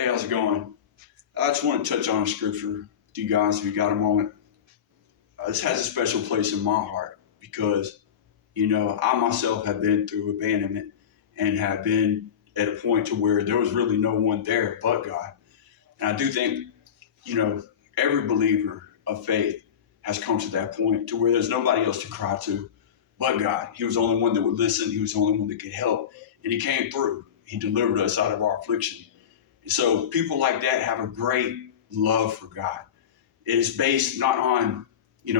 Hey, how's it going? I just want to touch on a scripture with you guys if you got a moment. This has a special place in my heart because, I myself have been through abandonment and have been at a point to where there was really no one there but God. And I do think, you know, every believer of faith has come to that point to where there's nobody else to cry to but God. He was the only one that would listen. He was the only one that could help. And he came through. He delivered us out of our affliction. And so people like that have a great love for God. It is based not on,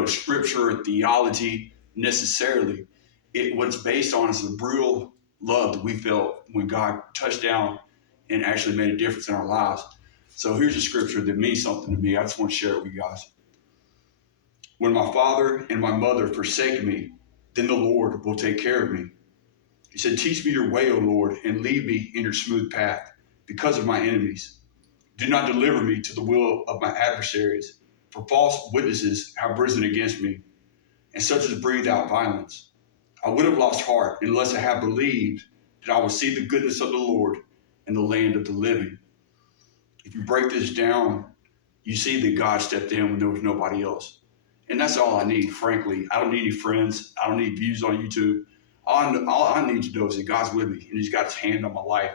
scripture or theology necessarily. What it's based on is the real love that we felt when God touched down and actually made a difference in our lives. So here's a scripture that means something to me. I just want to share it with you guys. When my father and my mother forsake me, then the Lord will take care of me. He said, teach me your way, O Lord, and lead me in your smooth path because of my enemies. Do not deliver me to the will of my adversaries, for false witnesses have risen against me, and such as breathe out violence. I would have lost heart unless I had believed that I would see the goodness of the Lord in the land of the living. If you break this down, you see that God stepped in when there was nobody else. And that's all I need, frankly. I don't need any friends. I don't need views on YouTube. All I need to know is that God's with me and he's got his hand on my life.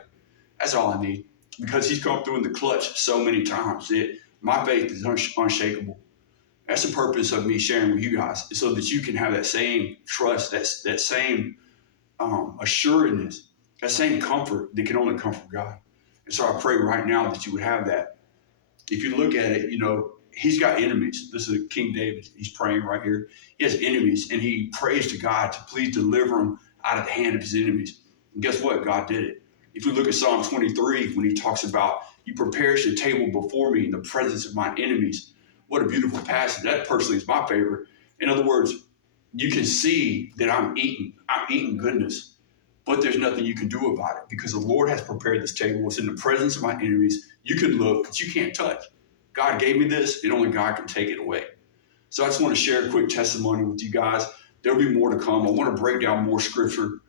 That's all I need. Because he's come through in the clutch so many times. My faith is unshakable. That's the purpose of me sharing with you guys, so that you can have that same trust, that same assuredness, that same comfort that can only come from God. And so I pray right now that you would have that. If you look at it, he's got enemies. This is King David. He's praying right here. He has enemies, and he prays to God to please deliver him out of the hand of his enemies. And guess what? God did it. If you look at Psalm 23, when he talks about, you prepare a table before me in the presence of my enemies. What a beautiful passage. That personally is my favorite. In other words, you can see that I'm eating goodness, but there's nothing you can do about it because the Lord has prepared this table. It's in the presence of my enemies. You can look, but you can't touch. God gave me this, and only God can take it away. So I just want to share a quick testimony with you guys. There'll be more to come. I want to break down more scripture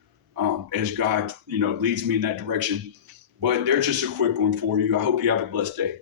as God, leads me in that direction. But there's just a quick one for you. I hope you have a blessed day.